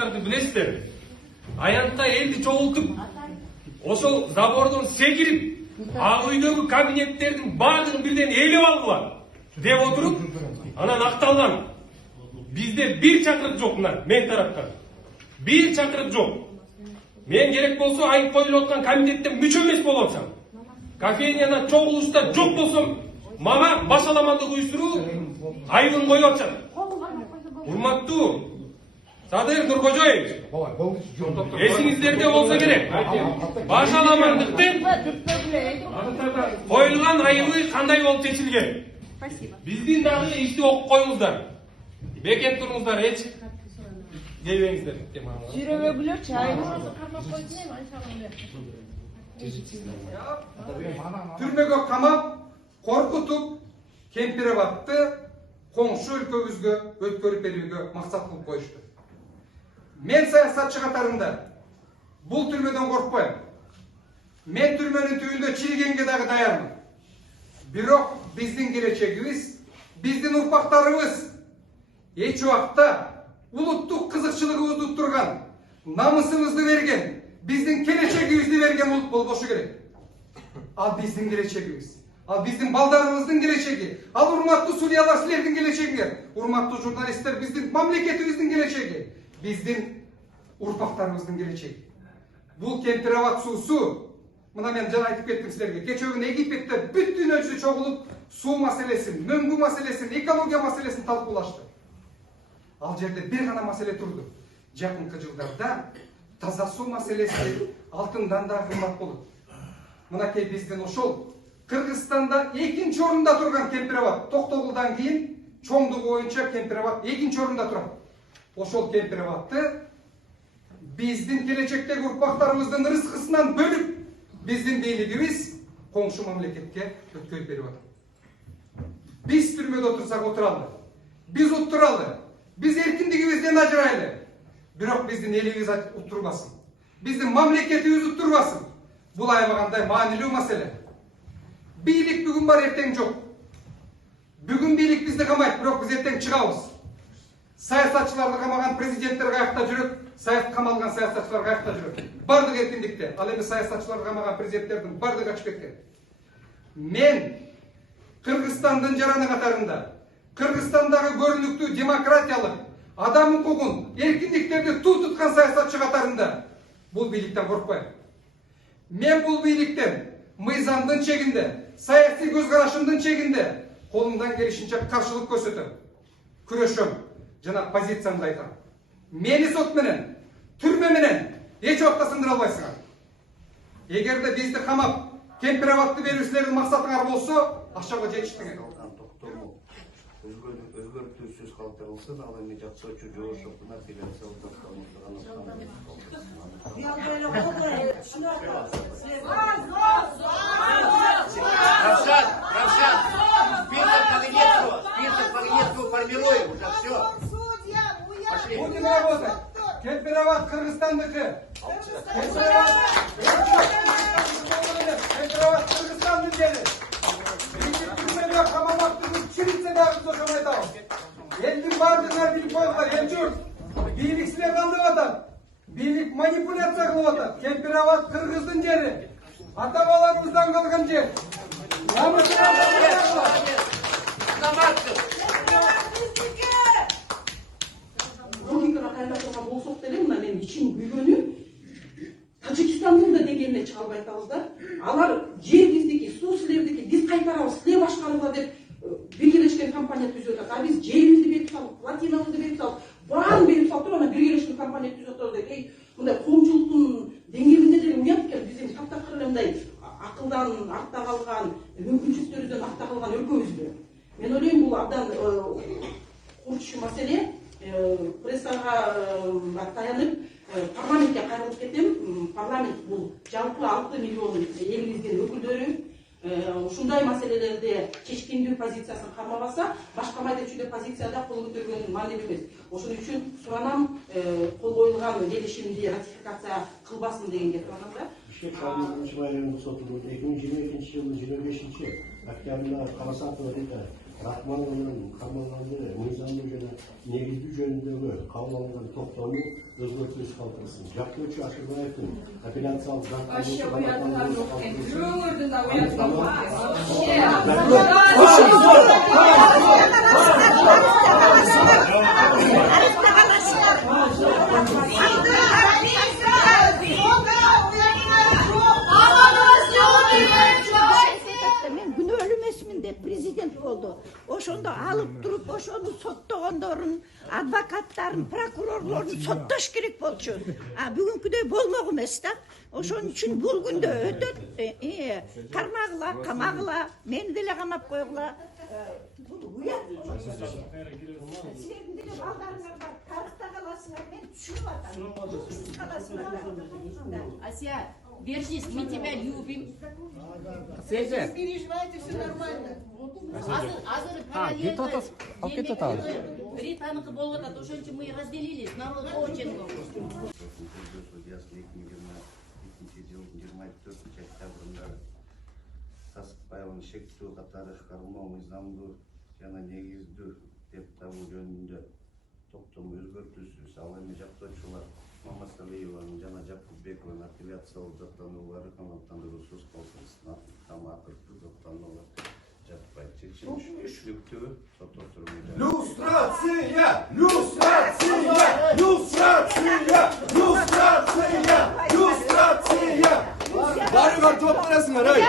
тараптарды билесиздер. Аянтта элди чогултуп, ошол забордон секирип, ак үйдөгү кабинеттердин баардыгын бирден ээлеп алгыла деп отуруп, анан акталган. Бизде бир чакырык жок мына мен тараптан. Бир чакырык жок. Мен керек болсо айып коюлуп аткан комитетте мүчө эмес болуп атсам. Кофейняда чогулушта жок болсом, мага башаламандык уюштуруу айыбын коюп атышат. Урматтуу Садыр Нуркожоевич, эсиңиздерде болсо керек. Башаламандыктын коюлган айыбы кандай болуп чечилген? Биздин дагы ишти окуп коюңуздар. Бекем туруңуздар, эч жебеңиздер. Жүрөгөбүлөрчү Түрмөгө камап, коркутуп, Кемпирабадты коңшу өлкөбүзгө өткөрүп берүүгө максат кылып коюшту. Мен саясатчы катарында бул түрмөдөн коркпойм. Мен түрмөнүн түбүндө чийгенге дагы даярмын. Бирок биздин келечегибиз, биздин урпактарыбыз эч убакта улуттук кызыкчылыгыбызды турган, намысыбызды берген, биздин келечегибизди берген улут болбошу керек. Ал биздин келечегибиз. Ал биздин балдарыбыздын келечеги. Ал урматтуу судьялар, силердин келечегиңер. Урматтуу журналисттер, биздин мамлекетибиздин келечеги. Биздин урпактарыбыздын келечеги. Бул Кемпирабад суусу, мына мен жана айтып кеттим силерге. Кечээ күнү Египетте бүт дүйнө жүзү чогулуп, суу маселесин, мөңгү маселесин, экология маселесин талкуулашты. Ал жерде бир гана маселе турду. Жакынкы жылдарда таза суу маселеси алтындан да кымбат болот. Мынакей биздин ошол Кыргызстанда экинчи орунда турган Кемпирабад, Токтогулдан кийин чоңдугу боюнча Кемпирабад экинчи орунда турат. Ошол Кемпирабадты биздин келечектеги урпактарыбыздын рызкысынан бөлүп, биздин бийлигибиз коңшу мамлекетке өткөрүп берип атат. Биз түрмөдө отурсак отуралы, биз уттуралы, биз эркиндигибизден ажырайлы. Бирок биздин элибиз уттурбасын, биздин мамлекетибиз уттурбасын. Бул аябагандай маанилүү маселе. Бийлик бүгүн бар, эртең жок. Бүгүн бийлик бизди камайт, бирок биз эртең чыгабыз. Саясатчыларды камаган президенттер каякта жүрөт, камалган саясатчылар каякта жүрөт. Бардык эркиндикте. Ал эми саясатчыларды камаган президенттердин бардыгы качып кеткен. Мен Кыргызстандын жараны катарында, Кыргызстандагы көрүнүктүү демократиялык, адам укугун, эркиндиктерди туу туткан саясатчы катарында бул бийликтен коркпойм. Мен бул бийликтен мыйзамдын чегинде, саясий көз карашымдын чегинде колумдан келишинче каршылык көрсөтөм, күрөшөм, жана позициямды айтам. Мени сот менен, түрмө менен эч убакта сындыра албайсыңар. Эгерде бизди камап, Кемпирабадты берүү силердин максатыңар болсо, акчага жетиштиңер. Өзгөртүү сөз калтырылсын, ал эми жакшырчу жооштуктун апелляциялык Равшан, список по Донецку формируем уже, все. Пошли. Будем работать. Кемпирабад Кыргызстандыкы. Кемпирабад Кыргызстандын жери. Түрмөдө камамактын чиритсе дагы сошом айтабыз. Элдин бардыгына билип коюңар, эл журт. Бийлик силерди алдап атат. Бийлик манипуляция кылып атат. Кемпирабад Кыргыздын жери. Ата-бабаларыбыздан калган жер. Логикага кайраторго болсок деле мына менин ичим күйгөнү Тажикстандын да дегенине чыга албай атабыздар. Алар жер биздики, суу силердики, биз кайтарабыз, силер башкарыңар деп биргелешкен компания түзүп атат. А биз жерибизди берип салып, платинабызды берип салып, баарын берип салып туруп, анан биргелешкен компания түзүп атабыз деп, мындай коомчулуктун деңгээлинде деле уят экен. Биздин таптакыр мындай акылдан артта калган, мүмкүнчүлүктөрүбүздөн артта калган өлкөбүздө. Мен ойлойм бул абдан курчу маселе. Прессага таянып, парламентке кайрылып кетем. Парламент бул жалпы 6 миллион элибиздин өкүлдөрү ушундай маселелерде чечкиндүү позициясын кармабаса, башка майдачүдө позицияда кол көтөргөн маанилүү эмес. Ошон үчүн суранам, кол коюлган келишимди ратификация кылбасын дегенге суранам да. Ишке 2022 жылдын 25 октябрында Каласатова Рахмановның қамалғаны мыйзамды жана негизги жөнүндөгү кабыл алынган токтому өзгөртүүсүз калтырсын. Жактоочу Ашырбаевдин апелляциялык мен күнөөлүү эмесмин деп президент болду. Ошондо алып туруп, ошону соттогондорун, адвокаттарын, прокурорлорун соттош керек болчу. Бүгүнкүдөй болмок эмес да. Ошон үчүн бул күндө өтөт. Кармагыла, камагыла, мени деле камап койгула. Бул уят. Силердин деле балдарыңар бар. Тарыхта каласыңар, мен түшүнүп атам. Каласыңар. Ася, держись, мы тебя любим. Sezer. Переживайте, все нормально. Азыр параллельно Ританыкы болуп атат, ошон үчүн мы разделились. Народ очень көп. Судьясы 2022 жылдын 24 октябрында Сасыкбаевдин шектүү катары кармоо мыйзамдуу жана негиздүү деп табуу жөнүндө токтому өзгөртүүсүз. Ал эми жактоочулар Мамасалиеванын жана Жакупбекованын апелляциялык даттануулары канааттандыруусуз калтырылсын. Акыркы даттануулар жатпайт. Чечим үчүлүктүү сот отурумунда. Люстрация! Люстрация! Люстрация! Люстрация! Люстрация! Барыңар жооп бересиңер, ey!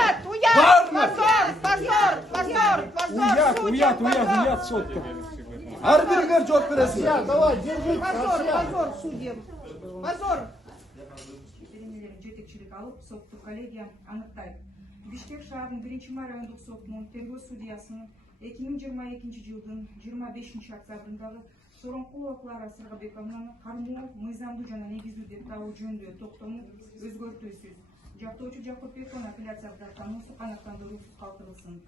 Уят сотто. Ар бириңер жооп бересиңер. Давай, держи. Позор судьям. Позор. Жетекчилик алып, соттук коллегия аныктайт. Бишкек шаарынын 1-май райондук сотунун тергөө судьясынын 2022 жылдын 25 октябрындагы Сооронкулова Клара Сыргабековнаны кармоо мыйзамдуу жана негиздүү деп табуу жөнүндө токтому өзгөртүүсүз. Жактоочу Жакупбековдун апелляциялык даттануусу канааттандыруусуз калтырылсын.